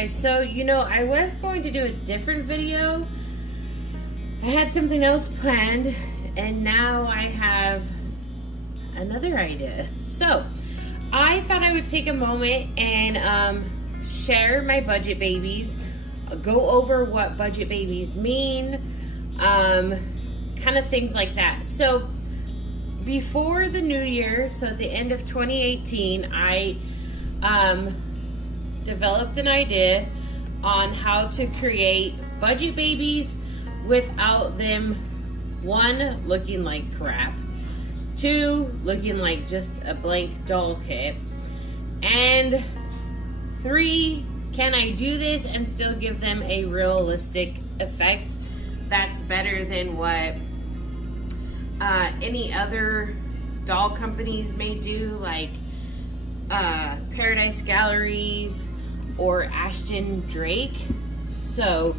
guys. So, you know, I was going to do a different video. I had something else planned, and now I have another idea. So, I thought I would take a moment and share my budget babies, go over what budget babies mean, kind of things like that. So, before the new year, so at the end of 2018, I developed an idea on how to create budget babies without them, 1, looking like crap, 2, looking like just a blank doll kit, and 3, can I do this and still give them a realistic effect that's better than what any other doll companies may do, like Paradise Galleries or Ashton Drake. So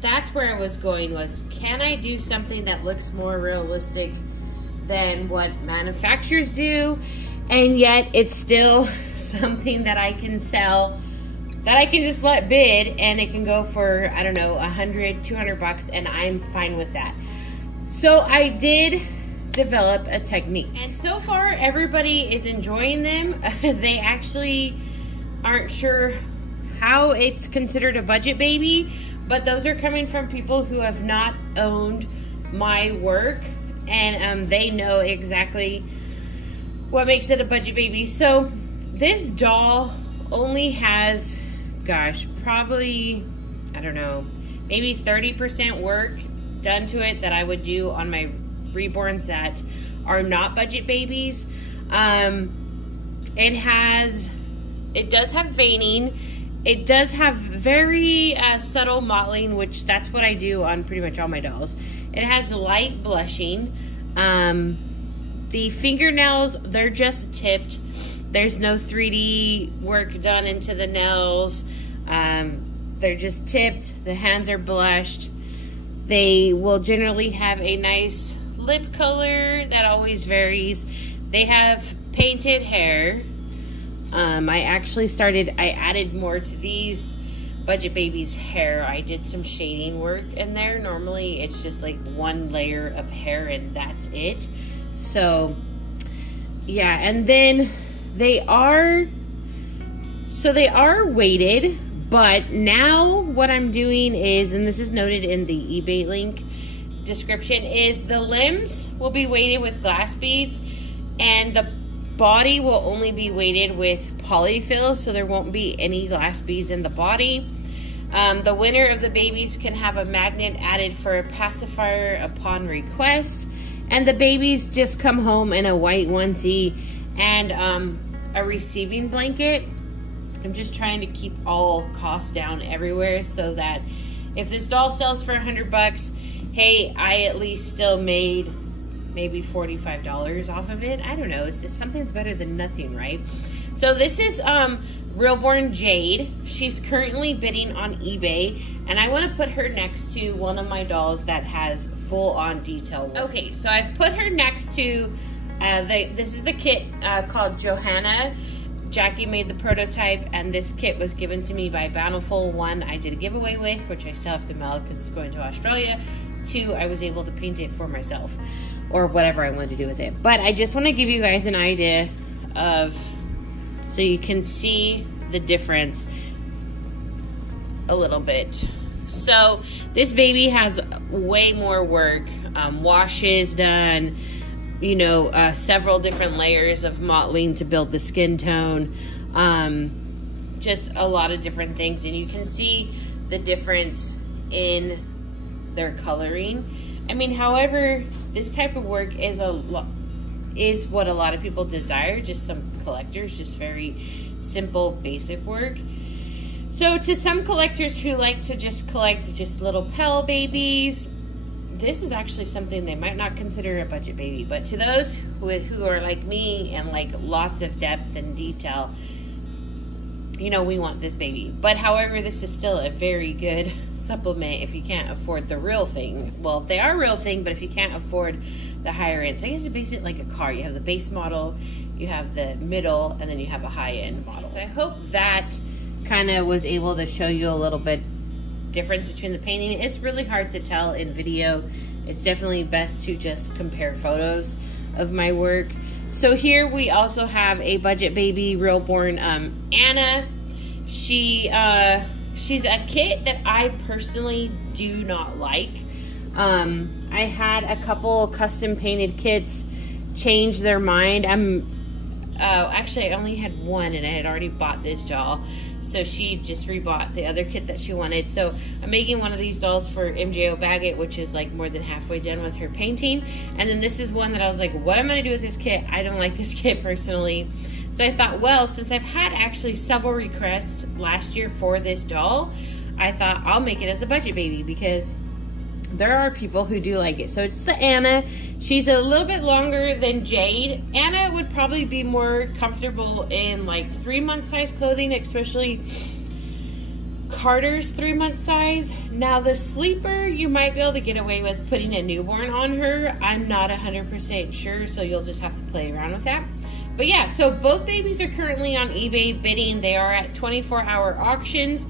that's where I was going, was can I do something that looks more realistic than what manufacturers do, and yet it's still something that I can sell, that I can just let bid, and it can go for, I don't know, 100, 200 bucks, and I'm fine with that. So I did develop a technique, and so far everybody is enjoying them. They actually aren't sure how it's considered a budget baby, but those are coming from people who have not owned my work, and they know exactly what makes it a budget baby. So this doll only has, gosh, probably, I don't know, maybe 30% work done to it that I would do on my reborns that are not budget babies. It does have veining. It does have very subtle mottling, which that's what I do on pretty much all my dolls. It has light blushing. The fingernails, they're just tipped. There's no 3D work done into the nails. They're just tipped. The hands are blushed. They will generally have a nice lip color that always varies. They have painted hair. I added more to these budget babies' hair. I did some shading work in there. Normally it's just like one layer of hair and that's it. So yeah, and then they are weighted, but now what I'm doing is, and this is noted in the eBay link description, is the limbs will be weighted with glass beads, and the body will only be weighted with polyfill, so there won't be any glass beads in the body. The winner of the babies can have a magnet added for a pacifier upon request, and the babies just come home in a white onesie and a receiving blanket. I'm just trying to keep all costs down everywhere so that if this doll sells for 100 bucks, hey, I at least still made maybe $45 off of it. I don't know, it's just, something's better than nothing, right? So this is Reborn Jade. She's currently bidding on eBay, and I want to put her next to one of my dolls that has full-on detail work. Okay, so I've put her next to, this is the kit called Johanna. Jackie made the prototype, and this kit was given to me by Bountiful. 1, I did a giveaway with, which I still have to mail because it's going to Australia. 2, I was able to paint it for myself, or whatever I wanted to do with it. But I just want to give you guys an idea of, so you can see the difference a little bit. So this baby has way more work, washes done, you know, several different layers of mottling to build the skin tone, just a lot of different things, and you can see the difference in their coloring. I mean, however, this type of work is what a lot of people desire, just some collectors, just very simple, basic work. So to some collectors who like to just collect just little Pell babies, this is actually something they might not consider a budget baby, but to those who are like me and like lots of depth and detail, you know, we want this baby. But however, this is still a very good supplement if you can't afford the real thing. Well, they are a real thing, but if you can't afford the higher end. So I guess it's basically like a car. You have the base model, you have the middle, and then you have a high end model. So I hope that kind of was able to show you a little bit difference between the painting. It's really hard to tell in video. It's definitely best to just compare photos of my work. So here we also have a budget baby reborn Anna. She's a kit that I personally do not like. I had a couple custom painted kits change their mind. Actually I only had one and I had already bought this doll. So she just rebought the other kit that she wanted. So I'm making one of these dolls for MJO Baggett, which is like more than halfway done with her painting. And then this is one that I was like, what am I gonna do with this kit? I don't like this kit personally. So I thought, well, since I've had actually several requests last year for this doll, I thought I'll make it as a budget baby because there are people who do like it. So it's the Anna. She's a little bit longer than Jade. Anna would probably be more comfortable in like 3-month size clothing, especially Carter's 3-month size. Now the sleeper, you might be able to get away with putting a newborn on her. I'm not 100% sure, so you'll just have to play around with that. But yeah, so both babies are currently on eBay bidding. They are at 24-hour auctions.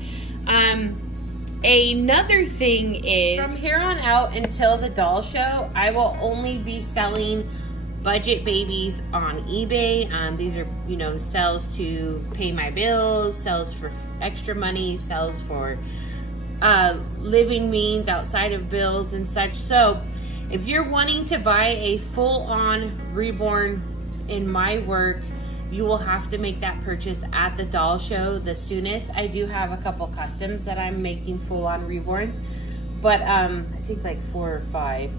Another thing is, from here on out until the doll show, I will only be selling budget babies on eBay. These are, you know, sales to pay my bills, sales for extra money, sales for living means outside of bills and such. So if you're wanting to buy a full-on reborn in my work, you will have to make that purchase at the doll show the soonest. I do have a couple customs that I'm making full-on reborns, but I think like 4 or 5,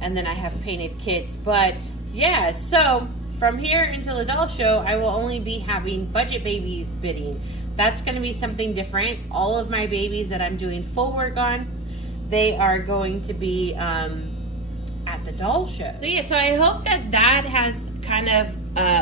and then I have painted kits. But yeah, so from here until the doll show, I will only be having budget babies bidding. That's going to be something different. All of my babies that I'm doing full work on, they are going to be at the doll show. So yeah, so I hope that that has kind of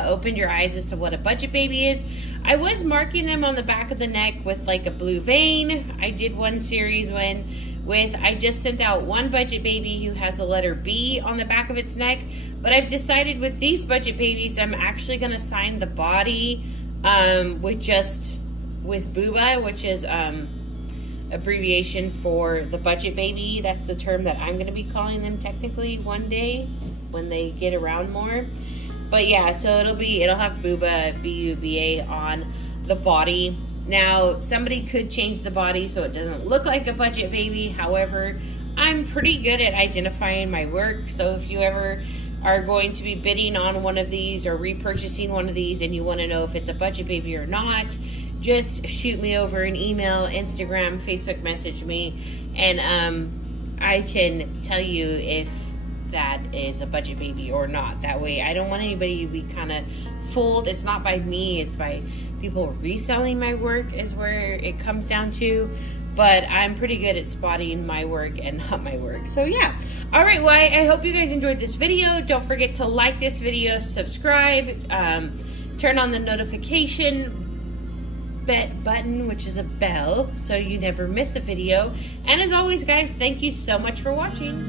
opened your eyes as to what a budget baby is. I was marking them on the back of the neck with like a blue vein. I did one series I just sent out one budget baby who has the letter B on the back of its neck, but I've decided with these budget babies, I'm actually gonna sign the body with booba, which is abbreviation for the budget baby. That's the term that I'm gonna be calling them technically one day when they get around more. But yeah, so it'll have booba, B-U-B-A, on the body. Now, somebody could change the body so it doesn't look like a budget baby. However, I'm pretty good at identifying my work. So if you ever are going to be bidding on one of these or repurchasing one of these and you want to know if it's a budget baby or not, just shoot me over an email, Instagram, Facebook message me, and I can tell you if that is a budget baby or not. That way I don't want anybody to be kind of fooled. It's not by me, it's by people reselling my work is where it comes down to. But I'm pretty good at spotting my work and not my work. So yeah. All right, well, I hope you guys enjoyed this video. Don't forget to like this video, subscribe, turn on the notification button, which is a bell, so you never miss a video. And as always, guys, thank you so much for watching.